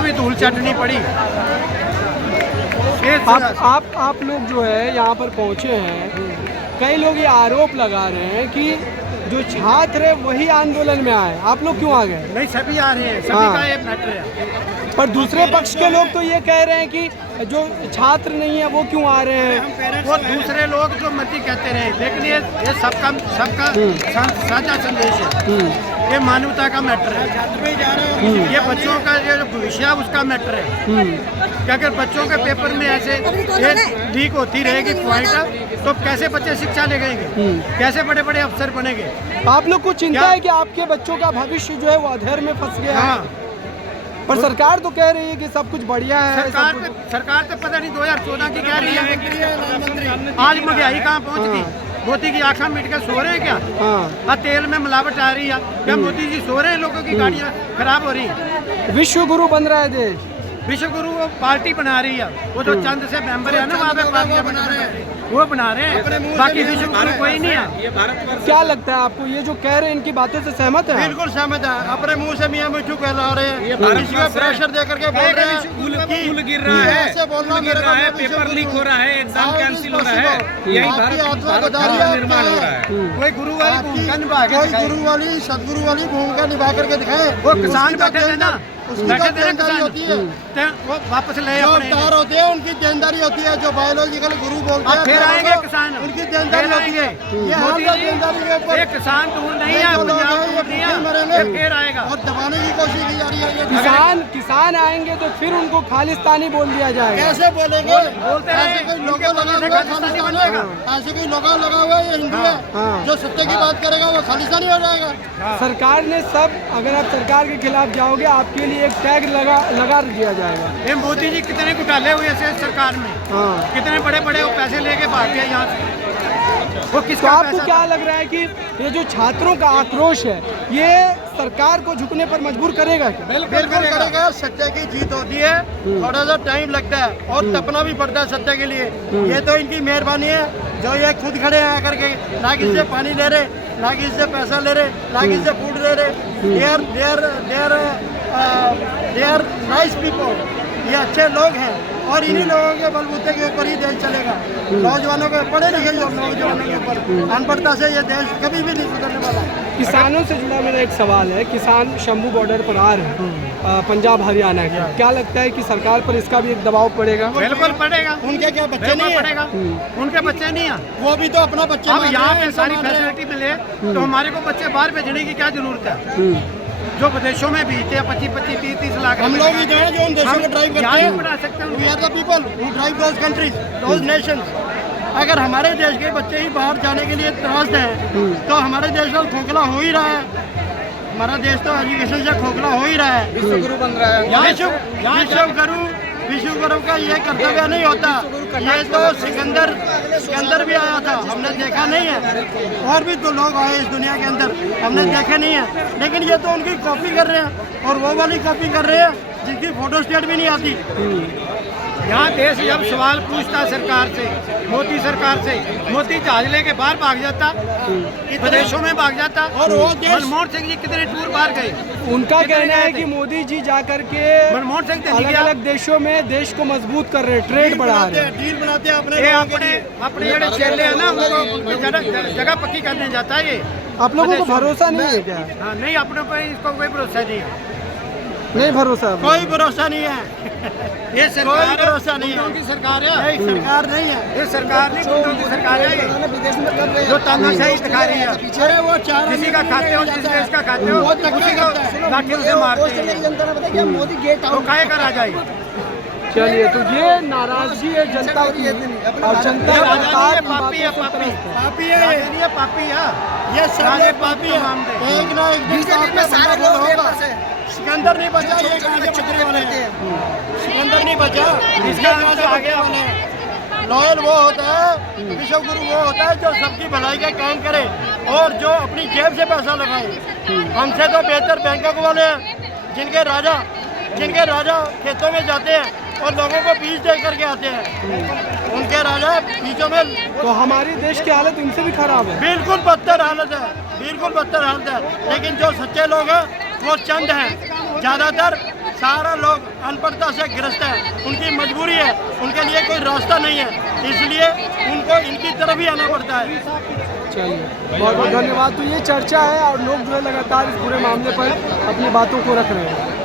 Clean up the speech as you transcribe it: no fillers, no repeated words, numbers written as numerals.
भी धूल चटनी पड़ी। आप लोग जो है यहाँ पर पहुँचे हैं, कई लोग ये आरोप लगा रहे हैं कि जो छात्र है वही आंदोलन में आए, आप लोग क्यों आ गए? नहीं, सभी आ रहे हैं, सभी का ये मैटर है। पर दूसरे पक्ष के लोग तो ये कह रहे हैं कि जो छात्र नहीं है वो क्यों आ रहे हैं? वो दूसरे लोग जो मर्जी कहते रहे, लेकिन ये सबका साझा संदेश है। ये मानवता का मैटर है। ये बच्चों का जो भविष्य है उसका मैटर है कि अगर बच्चों के पेपर में ऐसे लीक होती रहेगी पॉइंट, तो कैसे बच्चे शिक्षा ले गएंगे, कैसे बड़े बड़े अफसर बनेंगे? आप लोग को चिंता है कि आपके बच्चों का भविष्य जो है वो अधर में फंस गया है? पर सरकार तो कह रही है कि सब कुछ बढ़िया है। सरकार तो पता नहीं 2014 की कह रही है, आज महंगाई कहाँ पहुँच गई? मोदी की आंखें मिट के सो रहे हैं क्या? तेल में मिलावट आ रही है क्या? मोदी जी सो रहे हैं? लोगों की गाड़ियाँ खराब हो रही है। विश्व गुरु बन रहा है देश, विश्व गुरु वो पार्टी बना रही है। वो जो चंद से मेंबर है ना वहाँ पे पार्टियां बना रहे हैं, वो बना रहे हैं, बाकी विश्व गुरु कोई नहीं है। क्या लगता है आपको, ये जो कह रहे हैं इनकी बातों से सहमत है? बिल्कुल सहमत है। अपने मुंह से मियां मिठू कहला रहे हैं, इसमें प्रेशर दे करके बोल रहे हैं फूल गिर रहा है, ऐसे बोलना गिर रहा है, पेपर लीक हो रहा है, एग्जाम कैंसिल हो रहा है, यही भारत का निर्माण हो रहा है। कोई गुरु वाली भूमिका निभा के, कोई गुरु वाली सदगुरु वाली भूमिका निभा करके दिखाए। वो किसान बैठे थे ना, बैठे थे किसान होती है, वो वापस ले तार होते हैं, उनकी देनदारी होती है। जो बायोलॉजिकल गुरु बोलते हैं फिर आएंगे किसान, उनकी देनदारी होती है। ये किसान दूर नहीं है, फिर आएगा और दबाने की कोशिश की जा रही है। किसान आएंगे तो फिर उनको खालिस्तानी बोल दिया जाएगा। कैसे बोलेंगे? बोलते हैं ऐसे कोई लोगो लगा हुआ है, ऐसे कोई लोगो लगा हुआ है, ये हिंदू है, जो सत्य की बात करेगा वो खालिस्तानी हो जाएगा। सरकार ने सब, अगर आप सरकार के खिलाफ जाओगे आपके लिए एक टैग लगा दिया जाएगा। ये मोदी जी कितने घोटाले हुए से सरकार में, कितने बड़े बड़े वो पैसे लेके भाग गए यहाँ से। वो किसका? तो आपको क्या लग रहा है कि ये जो छात्रों का आक्रोश है ये सरकार को झुकने पर मजबूर करेगा क्या? बिल्कुल करेगा। सत्य की जीत होती है, थोड़ा सा टाइम लगता है और तपना भी पड़ता है सत्य के लिए। ये तो इनकी मेहरबानी है जो ये खुद खड़े हैं आकर के, ना किसी से पानी ले रहे, ना किसी से पैसा ले रहे, ना किसी से फूड ले रहे। दे आर नाइस पीपल, ये अच्छे लोग हैं और इन्हीं लोगों के बलबूते के ऊपर ही देश चलेगा। नौजवानों के, पढ़े लिखे जो नौजवानों के ऊपर, अनपढ़ता से ये देश कभी भी नहीं सुधरने वाला। किसानों से जुड़ा मेरा एक सवाल है, किसान शंभू बॉर्डर पर आ रहे हैं पंजाब हरियाणा के, क्या लगता है कि सरकार पर इसका भी एक दबाव पड़ेगा? बिल्कुल पड़ेगा। उनके क्या बच्चे नहीं पड़ेगा? उनके बच्चे नहीं है, वो भी तो अपना बच्चा। अब यहाँ पे सारी फैसिलिटी मिले तो हमारे को बच्चे बाहर भेजने की क्या जरूरत है? जो विदेशों में बीते 25-30 लाख, हम लोग भी जो है जो उन देशों को ड्राइव करते हैं, पढ़ा सकते हैं। We are the people who drive those countries, those nations. अगर हमारे देश के बच्चे ही बाहर जाने के लिए त्रस्त हैं तो हमारे देश का खोखला हो ही रहा है। हमारा देश तो एजुकेशन से खोखला हो ही रहा है। विश्व गुरु बन रहा है। विश्व गुरु का ये कर्तव्य नहीं होता। ये तो सिकंदर भी आया था, हमने देखा नहीं है, और भी तो लोग आए इस दुनिया के अंदर, हमने देखे नहीं है। लेकिन ये तो उनकी कॉपी कर रहे हैं और वो वाली कॉपी कर रहे हैं जिनकी फोटो स्टेट भी नहीं आती। यहाँ देश जब सवाल पूछता सरकार से, मोदी सरकार से, मोदी जहाज लेके बाहर भाग जाता, विदेशों में भाग जाता। और वो देश, मनमोहन सिंह जी कितने टूर बाहर गए? उनका कहना है कि मोदी जी जाकर के मनमोहन सिंह अलग अलग देशों में देश को मजबूत कर रहे हैं, ट्रेड बढ़ा रहे हैं, डील बनाते हैं अपने जड़े चेले है ना, जगह पक्की करने जाता है ये। आप लोगों को भरोसा नहीं है क्या? हाँ, नहीं, अपने को इसको कोई भरोसा नहीं है। नहीं भरोसा, कोई भरोसा नहीं है। ये सरकार, कोई भरोसा नहीं है। की सरकार है, नहीं सरकार नहीं है, ये सरकार नहीं, गुंडों की सरकार है ये, जो तानाशाही दिखा रही है। अरे वो चार किसी का खाते हो, जिस देश का खाते हो, उसी को लाठियों से मारते हैं। मोदी गेट तो काहे कर आ जाएगी? चलिए, तो ये नाराजगी है जनता की और जनता पापी है, पापी है, पापी है, ये सारे पापी है। एक ना एक दिन होगा। सिकंदर नहीं बचा, ये आगे बचने वाले हैं। सिकंदर नहीं बचा, इसका आगे वाले हैं। लॉयल वो होता है, विश्व गुरु वो होता है जो सबकी भलाई का काम करे और जो अपनी जेब से पैसा लगाए। हमसे तो बेहतर बैंकों वाले हैं जिनके राजा खेतों में जाते हैं और लोगों को बीज दे करके आते हैं। उनके राजा बीजों में। तो हमारी देश की हालत इनसे भी खराब है। बिल्कुल बदतर हालत है, बिल्कुल बदतर हालत है। लेकिन जो सच्चे लोग हैं वो चंद हैं, ज़्यादातर सारा लोग अनपढ़ता से ग्रस्त है, उनकी मजबूरी है, उनके लिए कोई रास्ता नहीं है, इसलिए उनको इनकी तरफ ही आना पड़ता है। चलिए, बहुत बहुत धन्यवाद। तो ये चर्चा है और लोग जो है लगातार इस पूरे मामले पर अपनी बातों को रख रहे हैं।